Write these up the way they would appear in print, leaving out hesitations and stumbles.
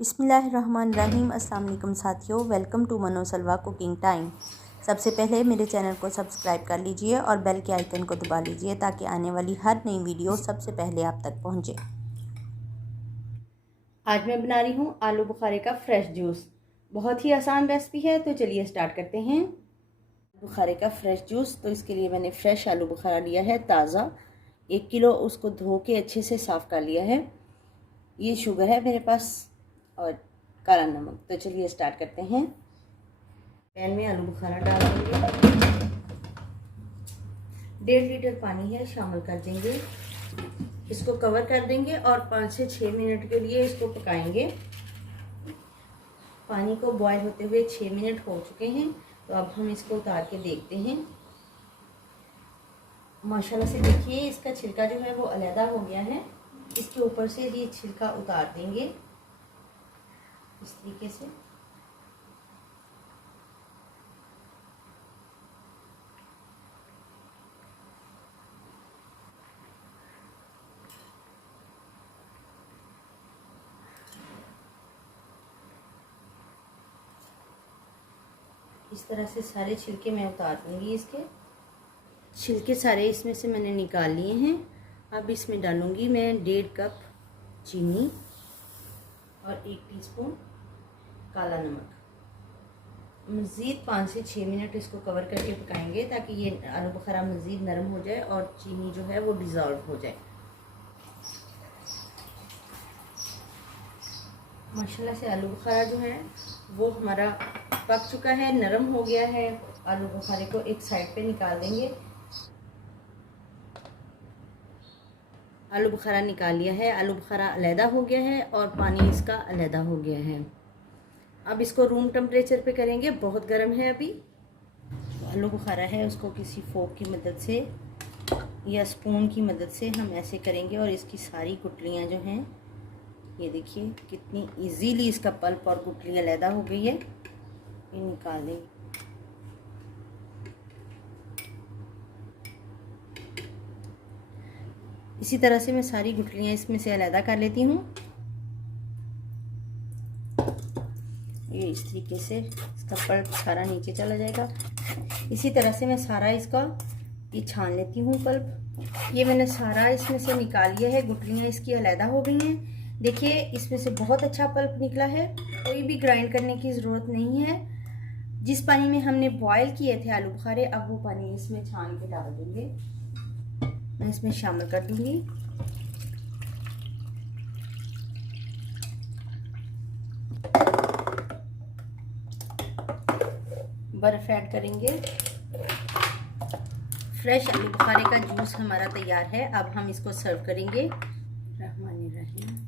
बिस्मिल्लाहिर्रहमानिर्रहीम। अस्सलाम वालेकुम साथियों, वेलकम टू मनो सलवा कुकिंग टाइम। सबसे पहले मेरे चैनल को सब्सक्राइब कर लीजिए और बेल के आइकन को दबा लीजिए ताकि आने वाली हर नई वीडियो सबसे पहले आप तक पहुंचे। आज मैं बना रही हूँ आलू बुखारे का फ्रेश जूस। बहुत ही आसान रेसिपी है, तो चलिए स्टार्ट करते हैं। बुखारे का फ्रेश जूस, तो इसके लिए मैंने फ्रेश आलू बुखारा लिया है ताज़ा 1 किलो। उसको धो के अच्छे से साफ़ कर लिया है। ये शुगर है मेरे पास और काला नमक। तो चलिए स्टार्ट करते हैं। पैन में आलू बुखारा डाल देंगे, 1.5 लीटर पानी है शामिल कर देंगे। इसको कवर कर देंगे और 5 से 6 मिनट के लिए इसको पकाएंगे। पानी को बॉयल होते हुए 6 मिनट हो चुके हैं, तो अब हम इसको उतार के देखते हैं। माशाल्लाह से देखिए, इसका छिलका जो है वो अलग हो गया है। इसके ऊपर से ये छिलका उतार देंगे इस तरीके से। इस तरह से सारे छिलके मैं उतार दूंगी। इसके छिलके सारे इसमें से मैंने निकाल लिए हैं। अब इसमें डालूंगी मैं 1.5 कप चीनी और 1 टीस्पून काला नमक। मज़ीद 5 से 6 मिनट इसको कवर करके पकाएंगे ताकि ये आलू बुखारा मज़ीद नरम हो जाए और चीनी जो है वो डिज़ोल्व हो जाए। माशाल्लाह से आलू बुखारा जो है वो हमारा पक चुका है, नरम हो गया है। आलू बुखारे को एक साइड पे निकाल देंगे। आलू बुखारा निकाल लिया है। आलू बुखारा अलहदा हो गया है और पानी इसका अलहदा हो गया है। अब इसको रूम टेम्परेचर पे करेंगे, बहुत गर्म है अभी। आलू बुखारा है उसको किसी फोक की मदद से या स्पून की मदद से हम ऐसे करेंगे और इसकी सारी गुठलियाँ जो हैं, ये देखिए कितनी इजीली इसका पल्प और गुठली अलहदा हो गई है। ये निकाल दें। इसी तरह से मैं सारी गुठलियाँ इसमें से अलहदा कर लेती हूँ। ये इस तरीके से इसका पल्प सारा नीचे चला जाएगा। इसी तरह से मैं सारा इसका ये छान लेती हूँ पल्प। ये मैंने सारा इसमें से निकाल लिया है। गुठलियाँ इसकी अलहदा हो गई हैं। देखिए इसमें से बहुत अच्छा पल्प निकला है। कोई भी ग्राइंड करने की ज़रूरत नहीं है। जिस पानी में हमने बॉयल किए थे आलू बुखारे, अब वो पानी इसमें छान के डाल देंगे। मैं इसमें शामिल कर दूंगी। बर्फ ऐड करेंगे। फ्रेश आलू बुखारे का जूस हमारा तैयार है। अब हम इसको सर्व करेंगे। रहमानिर्रहीम।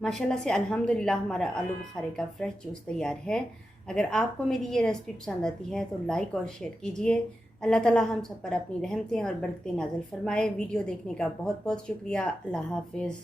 माशाल्लाह से अल्हम्दुलिल्लाह हमारा आलू बुखारे का फ्रेश जूस तैयार है। अगर आपको मेरी ये रेसिपी पसंद आती है तो लाइक और शेयर कीजिए। अल्लाह ताला हम सब पर अपनी रहमतें और बरकतें नाज़िल फरमाए। वीडियो देखने का बहुत बहुत शुक्रिया। अल्लाह हाफिज़।